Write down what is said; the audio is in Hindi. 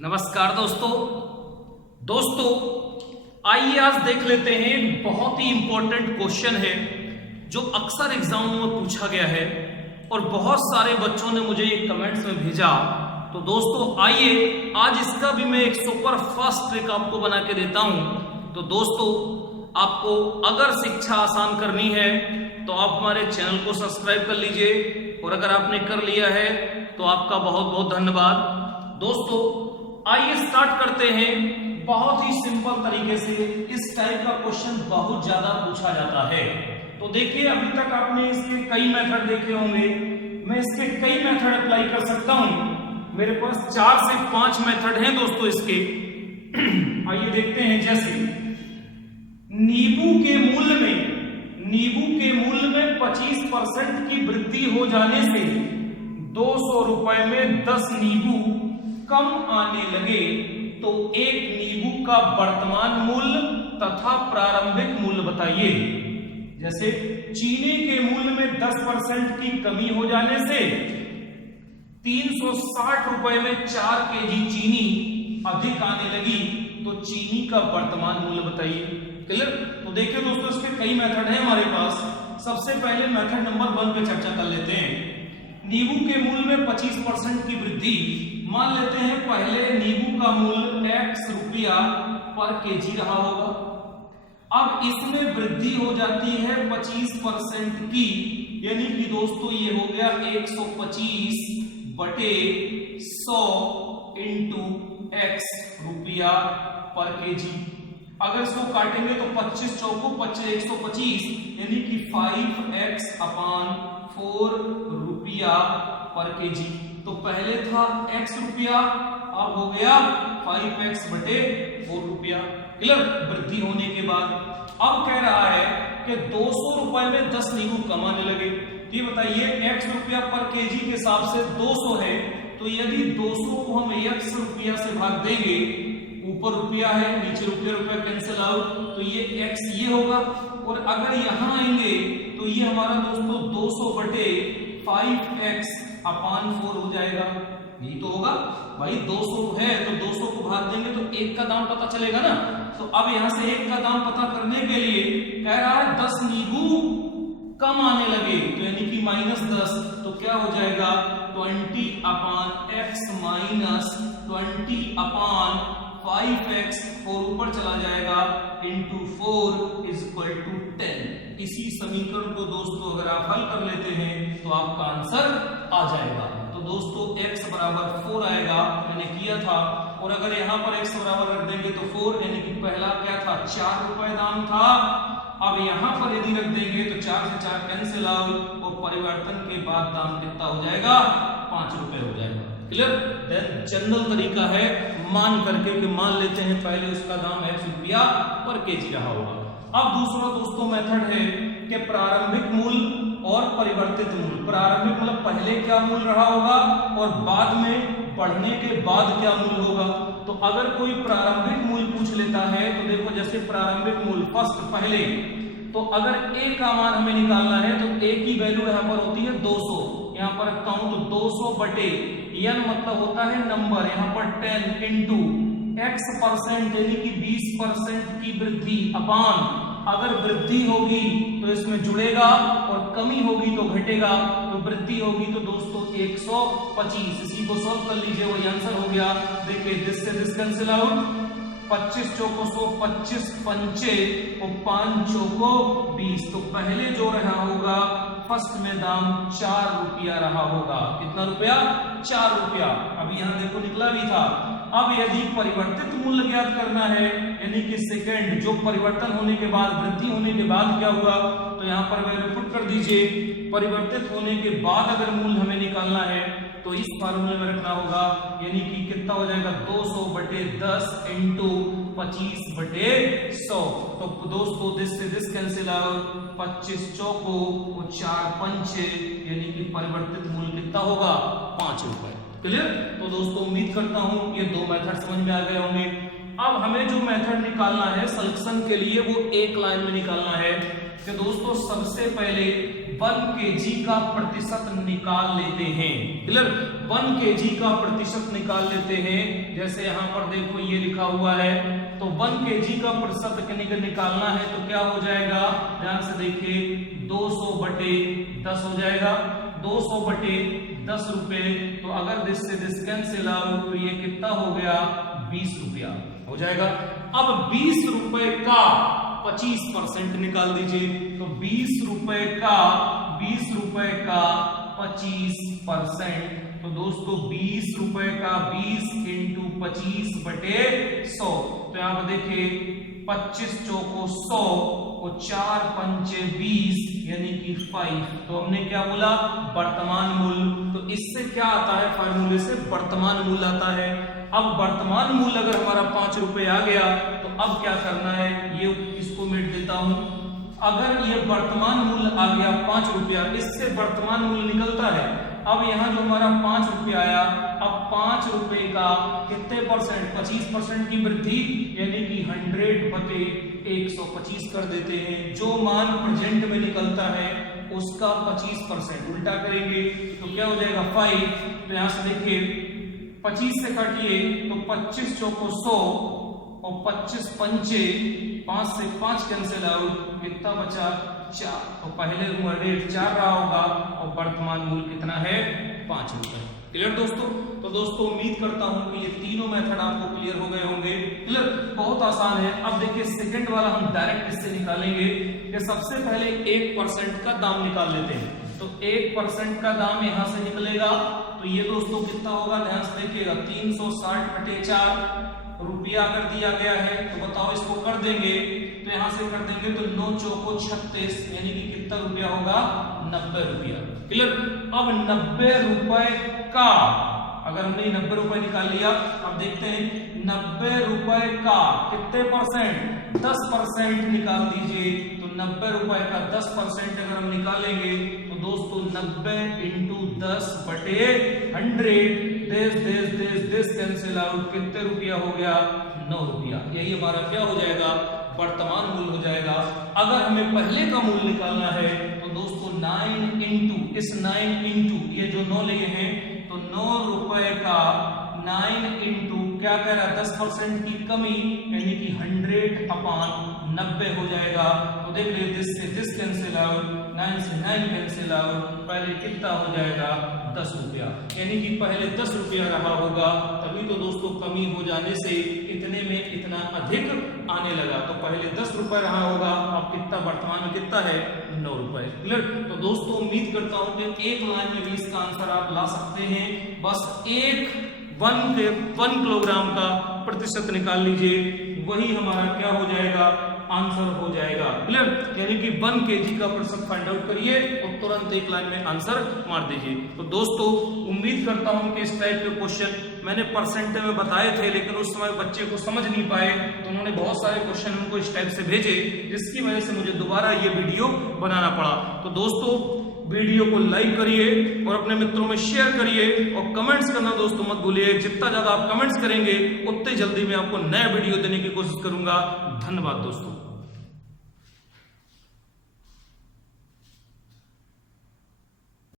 नमस्कार दोस्तों आइए आज देख लेते हैं। एक बहुत ही इंपॉर्टेंट क्वेश्चन है जो अक्सर एग्जामों में पूछा गया है और बहुत सारे बच्चों ने मुझे ये कमेंट्स में भेजा। तो दोस्तों आइए आज इसका भी मैं एक सुपर फास्ट ट्रिक आपको बना के देता हूं। तो दोस्तों आपको अगर शिक्षा आसान करनी है तो आप हमारे चैनल को सब्सक्राइब कर लीजिए और अगर आपने कर लिया है तो आपका बहुत बहुत धन्यवाद। दोस्तों आइए स्टार्ट करते हैं। बहुत ही सिंपल तरीके से इस टाइप का क्वेश्चन बहुत ज्यादा पूछा जाता है। तो देखिए अभी तक आपने इसके कई मेथड देखे होंगे, मैं इसके कई मेथड अप्लाई कर सकता हूं। मेरे पास 4 से 5 मेथड हैं दोस्तों इसके। आइए देखते हैं। जैसे नींबू के मूल्य में 25% की वृद्धि हो जाने से 200 रुपए में 10 नींबू कम आने लगे तो एक नींबू का वर्तमान मूल्य तथा प्रारंभिक मूल्य बताइए। जैसे चीनी के मूल्य में 10% की कमी हो जाने से 360 रुपए में 4 केजी चीनी अधिक आने लगी तो चीनी का वर्तमान मूल्य बताइए। क्लियर? तो देखिए दोस्तों इसके कई मेथड हैं हमारे पास। सबसे पहले मेथड नंबर 1 पे चर्चा कर लेते हैं। नींबू के मूल्य में 25% की वृद्धि। मान लेते हैं पहले नींबू का मूल्य x रुपया पर केजी रहा होगा। अब इसमें वृद्धि हो जाती है 25% की, यानी कि दोस्तों ये हो गया 125 बटे 100 इंटू x रुपया पर केजी। अगर इसको काटेंगे तो 25 चौको 125 यानी कि 5x अपान 4 रुपया पर केजी। तो पहले था x रुपया, अब हो गया 5x बटे 4 रुपया। क्लियर? वृद्धि होने के बाद अब कह रहा है कि 200 रुपए में 10 नींबू कम आने लगे। ये बताइए x रुपया पर केजी के हिसाब से 200 है, तो यदि 200 को हम x रुपया से भाग देंगे, ऊपर रुपया है नीचे रुपया कैंसिल आउट, तो ये x ये होगा। और अगर यहां आएंगे तो ये हमारा दोस्तों 200 बटे 5x अपान 4 हो जाएगा। यही तो होगा भाई, 200 है तो 200 को भाग देंगे तो 1 का दाम पता चलेगा ना। तो अब यहां से 1 का दाम पता करने के लिए कह रहा है 10 नींबू कम आने लगे, तो यानी कि -10, तो क्या हो जाएगा 20 अपान x माइनस 20 अपान 5x 4 ऊपर चला जाएगा इंटू 4 इज इक्वल टू 10। इसी समीकरण को दोस्तों अगर आप हल कर लेते हैं तो आपका आंसर आ जाएगा। तो दोस्तों x बराबर 4 आएगा, मैंने किया था। और अगर यहां पर x बराबर रख देंगे तो 4, यानी कि पहला क्या था 4 रुपए दाम था। अब यहां पर यदि रख देंगे तो 4 से 4 कैंसिल आउट और परिवर्तन के बाद दाम कितना हो जाएगा 5 रुपए हो जाएगा। क्लियर? देन जनरल तरीका है मान करके कि मान लेते हैं पहले उसका दाम x रुपया पर केजी रहा होगा। अब दूसरा दोस्तों मेथड है कि प्रारंभिक मूल्य और परिवर्तित मूल्य। प्रारंभिक मतलब पहले क्या मूल्य रहा होगा और बाद में बढ़ने के बाद क्या मूल्य होगा। तो अगर कोई प्रारंभिक मूल्य पूछ लेता है तो देखो, जैसे प्रारंभिक मूल्य फर्स्ट पहले, तो अगर a का मान हमें निकालना है तो a की वैल्यू यहां पर होती है 200। यहां पर रखता हूं तो 200 बटे n मतलब होता है नंबर, यहां पर 10 इंटू x% यानी कि 20% की वृद्धि अपान, अगर वृद्धि होगी तो इसमें जुड़ेगा और कमी होगी तो घटेगा। तो वृद्धि होगी तो दोस्तों 125। इसी को सॉल्व कर लीजिए, वही आंसर हो गया। देखिए दिस से दिस कैंसिल आउट, 25 चौको 100, 25 पंचे और 5 चौको 20। तो पहले जो रहा होगा फर्स्ट में दाम 4 रुपया रहा होगा। कितना रुपया? 4 रुपया। अभी यहां देखो निकला भी था। अब यदि परिवर्तित मूल्य ज्ञात करना है, यानी कि सेकंड जो परिवर्तन होने के बाद वृद्धि होने के बाद क्या हुआ, तो यहां पर वैल्यू पुट कर दीजिए। परिवर्तित होने के बाद अगर मूल्य हमें निकालना है तो इस फार्मूले में रखना होगा, यानी कि कितना हो जाएगा 200 बटे 10 इंटू 25 बटे 100। तो दोस्तों दिस से दिस कैंसिल आउट, 25 चौको और 4 पंचे, यानी कि परिवर्तित मूल्य कितना होगा 5 रुपए। क्लियर? तो दोस्तों उम्मीद करता हूं ये 2 मेथड समझ में आ गए होंगे। अब हमें जो मेथड निकालना है सलेक्शन के लिए वो एक लाइन में निकालना है। कि दोस्तों सबसे पहले 1 kg का प्रतिशत निकाल लेते हैं। क्लियर? 1 kg का प्रतिशत निकाल लेते हैं। जैसे यहां पर देखो ये लिखा हुआ है, तो 1 kg का प्रतिशत निकालना है तो क्या हो जाएगा, ध्यान से देखिए, 200/10 हो जाएगा। 200/10 रुपए, तो अगर दिस से दिस कैंसिल आउट तो ये कितना हो गया, 20 रुपया हो जाएगा। अब 20 रुपए का 25% निकाल दीजिए, तो 20 रुपए का 25%, तो दोस्तों 20 रुपए का 20 × 25/100, तो यहां पर देखिए 25 चौको 100 और 4 पंचे 20 यानी कि 5, तो हमने क्या बोला, वर्तमान मूल्य। तो इससे क्या आता है, फार्मूले से वर्तमान मूल्य आता है। अब वर्तमान मूल्य अगर हमारा 5 रुपए आ गया तो अब क्या करना है, ये इसको मिट देता हूं। अगर ये वर्तमान मूल्य आ गया 5 रुपया, इससे वर्तमान मूल्य निकलता है। अब यहाँ जो हमारा 5 रुपया आया, अब 5 रुपए का कितने परसेंट, 25% की वृद्धि, यानी कि 100/125 कर देते हैं। जो मान प्रेजेंट में निकलता है उसका 25% उल्टा करेंगे तो क्या हो जाएगा, 5। तो यहां से देखिए 25 से काटिए तो 25 चौको 100 और 25 पंचे 5 से 5 कैंसिल आउट, कितना बचा, 4। तो पहले रेट 4 रहा होगा और वर्तमान मूल्य कितना है, 5 रुपए। क्लियर दोस्तों? तो दोस्तों उम्मीद करता हूं कि ये तीनों मेथड आपको क्लियर हो गए होंगे। क्लियर? बहुत आसान है। अब देखिए सेकंड वाला हम डायरेक्ट इससे निकालेंगे कि सबसे पहले 1% का दाम निकाल लेते हैं। तो 1% का दाम यहां से निकलेगा, तो ये दोस्तों कितना होगा, ध्यान से देखिएगा, 360/4 रुपया अगर दिया गया है तो बताओ इसको कर देंगे, तो यहां से कर देंगे तो 9 चौको 36 यानी कि कितना रुपया होगा, 90 रुपया। क्लियर? अब 90 रुपए का अगर हमने 90 रुपए निकाल लिया, अब देखते हैं 90 रुपए का कितने परसेंट, 10% निकाल दीजिए। तो 90 रुपए का 10% अगर हम निकालेंगे तो दोस्तों 90 × 10/100, दिस कैंसिल आउट, कितने रुपया हो गया, 9 रुपया। यही हमारा क्या हो जाएगा, वर्तमान मूल्य हो जाएगा। अगर हमें पहले का मूल्य निकालना है तो दोस्तों 9 × इस 9 × ये जो 9 लिए हैं, तो 9 रुपए का 9 × क्या कह रहा है, 10% की कमी यानी कि 100/90 हो जाएगा। तो देख लीजिए दिस से दिस कैंसिल आउट, 9 से 9 कैंसिल आउट, पहले कितना हो जाएगा, 10 रुपया, यानी कि पहले 10 रुपया रहा होगा, तभी तो दोस्तों कमी हो जाने से इतने में इतना अधिक आने लगा। तो पहले 10 रुपए रहा होगा, अब कितना वर्तमान में कितना है, 9 रुपए। क्लियर? तो दोस्तों उम्मीद करता हूं कि एक लाइन में भी इसका आंसर आप ला सकते हैं। बस 1 किलोग्राम का प्रतिशत निकाल लीजिए, वही हमारा क्या हो जाएगा, आंसर हो जाएगा। क्लियर? यानी कि 1 kg का प्रतिशत फाइंड आउट करिए और तुरंत एक लाइन में आंसर मार दीजिए। तो दोस्तों उम्मीद करता हूं कि इस टाइप के क्वेश्चन मैंने परसेंट में बताए थे, लेकिन उस समय बच्चे को समझ नहीं पाए, तो उन्होंने बहुत सारे क्वेश्चन उनको इस टाइप से भेजे, जिसकी वजह से मुझे दोबारा ये वीडियो बनाना पड़ा। तो दोस्तों वीडियो को लाइक करिए और अपने मित्रों में शेयर करिए और कमेंट्स करना दोस्तों मत भूलिए। जितना ज्यादा आप कमेंट्स करेंगे उतने जल्दी मैं आपको नया वीडियो देने की कोशिश करूंगा। धन्यवाद दोस्तों।